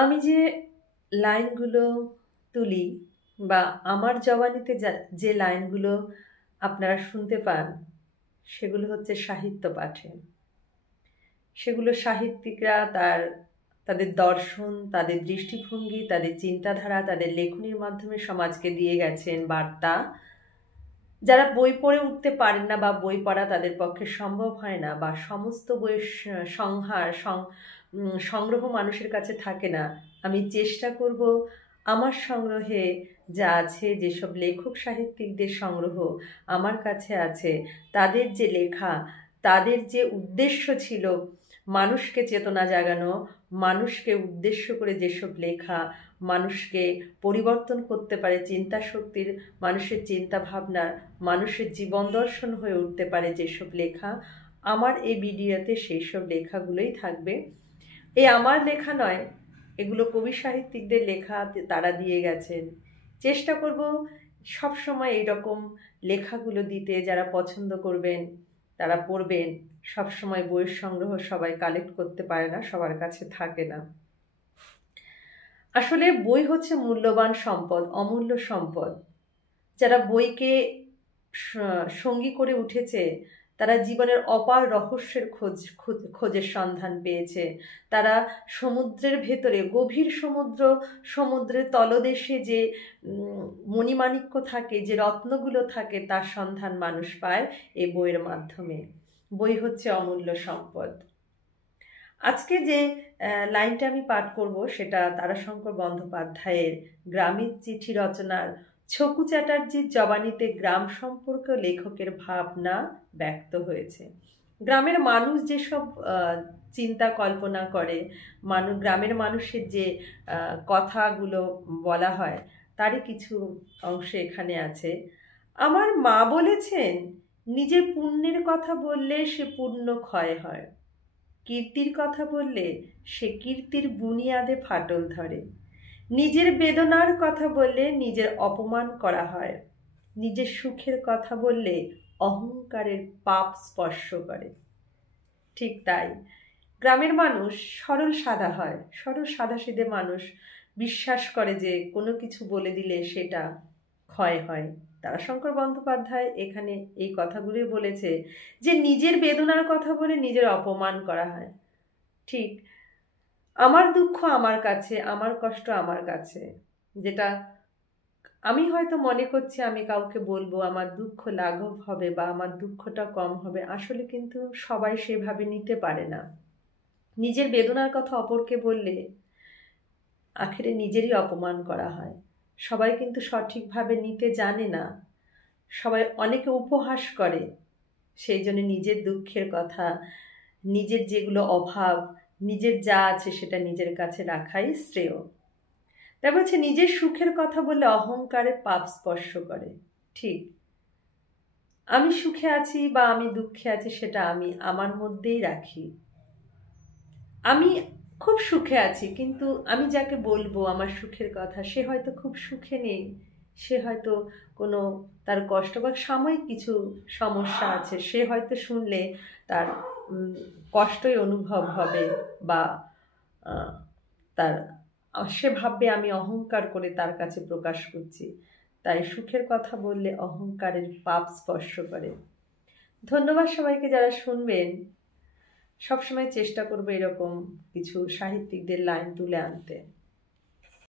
আমি যে লাইনগুলো তুলি বা আমার জবানিতে যে লাইনগুলো আপনারা শুনতে পান সেগুলো হচ্ছে সাহিত্য পাঠে। সেগুলো সাহিত্যিকরা তাদের দর্শন, তাদের দৃষ্টিভঙ্গি, তাদের চিন্তাধারা, তাদের লেখনীর মাধ্যমে সমাজকে দিয়ে গেছেন বার্তা। যারা বই পড়ে উঠতে পারেন না বা বই পড়া তাদের পক্ষে সম্ভব হয় না বা সমস্ত বইয়ের সংগ্রহ মানুষের কাছে থাকে না, আমি চেষ্টা করব আমার সংগ্রহে যা আছে, যেসব লেখক সাহিত্যিকদের সংগ্রহ আমার কাছে আছে, তাদের যে লেখা, তাদের যে উদ্দেশ্য ছিল মানুষকে চেতনা জাগানো, মানুষকে উদ্দেশ্য করে যেসব লেখা মানুষকে পরিবর্তন করতে পারে, চিন্তা শক্তির, মানুষের চিন্তা ভাবনার, মানুষের জীবন দর্শন হয়ে উঠতে পারে যেসব লেখা, আমার এই ভিডিওতে সেই সব লেখাগুলোই থাকবে। আমার লেখা নয়, এগুলো কবি সাহিত্যিকদের লেখা, তারা দিয়ে গেছেন। চেষ্টা করব সবসময় এইরকম লেখাগুলো দিতে। যারা পছন্দ করবেন তারা পড়বেন। সবসময় বইয়ের সংগ্রহ সবাই কালেক্ট করতে পারে না, সবার কাছে থাকে না। আসলে বই হচ্ছে মূল্যবান সম্পদ, অমূল্য সম্পদ। যারা বইকে সঙ্গী করে উঠেছে তারা জীবনের অপার রহস্যের খোঁজের সন্ধান পেয়েছে। তারা সমুদ্রের ভেতরে, গভীর সমুদ্রের তলদেশে যে মণিমাণিক্য থাকে, যে রত্নগুলো থাকে, তার সন্ধান মানুষ পায় এই বইয়ের মাধ্যমে। বই হচ্ছে অমূল্য সম্পদ। আজকে যে লাইনটা আমি পাঠ করব সেটা তারাশঙ্কর বন্দ্যোপাধ্যায়ের গ্রামের চিঠি রচনার ছকু চ্যাটার্জির জবানিতে গ্রাম সম্পর্কে লেখকের ভাবনা ব্যক্ত হয়েছে। গ্রামের মানুষ যেসব চিন্তা কল্পনা করে, গ্রামের মানুষের যে কথাগুলো বলা হয় তারই কিছু অংশ এখানে আছে। আমার মা বলেছেন, নিজের পুণ্যের কথা বললে সে পুণ্য ক্ষয় হয়, কীর্তির কথা বললে সে কীর্তির বুনিয়াদে ফাটল ধরে, নিজের বেদনার কথা বললে নিজের অপমান করা হয়, নিজের সুখের কথা বললে অহংকারের পাপ স্পর্শ করে। ঠিক তাই, গ্রামের মানুষ সরল সাদা হয়, সরল সাদাসিধে মানুষ। বিশ্বাস করে যে কোনো কিছু বলে দিলে সেটা ক্ষয় হয়। তারাশঙ্কর বন্দ্যোপাধ্যায় এখানে এই কথাগুলোই বলেছে যে নিজের বেদনার কথা বলে নিজের অপমান করা হয়। ঠিক, আমার দুঃখ আমার কাছে, আমার কষ্ট আমার কাছে, যেটা আমি হয়তো মনে করছি আমি কাউকে বলবো আমার দুঃখ লাঘব হবে বা আমার দুঃখটা কম হবে, আসলে কিন্তু সবাই সেভাবে নিতে পারে না। নিজের বেদনার কথা অপরকে বললে আখেরে নিজেরই অপমান করা হয়। সবাই কিন্তু সঠিকভাবে নিতে জানে না, সবাই, অনেকে উপহাস করে। সেই জন্য নিজের দুঃখের কথা, নিজের যেগুলো অভাব, নিজের যা আছে সেটা নিজের কাছে রাখাই শ্রেয়। তাই বলছে নিজের সুখের কথা বললে অহংকারের পাপ স্পর্শ করে। ঠিক, আমি সুখে আছি বা আমি দুঃখে আছি সেটা আমি আমার মধ্যেই রাখি। আমি খুব সুখে আছি, কিন্তু আমি যাকে বলবো আমার সুখের কথা সে হয়তো খুব সুখে নেই, সে হয়তো কোনো, তার কষ্ট বা সাময়িক কিছু সমস্যা আছে, সে হয়তো শুনলে তার কষ্টই অনুভব হবে বা তার সে ভাববে আমি অহংকার করে তার কাছে প্রকাশ করছি। তাই সুখের কথা বললে অহংকারের পাপ স্পর্শ করে। ধন্যবাদ সবাইকে যারা শুনবেন। সবসময় চেষ্টা করবো এরকম কিছু সাহিত্যিকদের লাইন তুলে আনতে।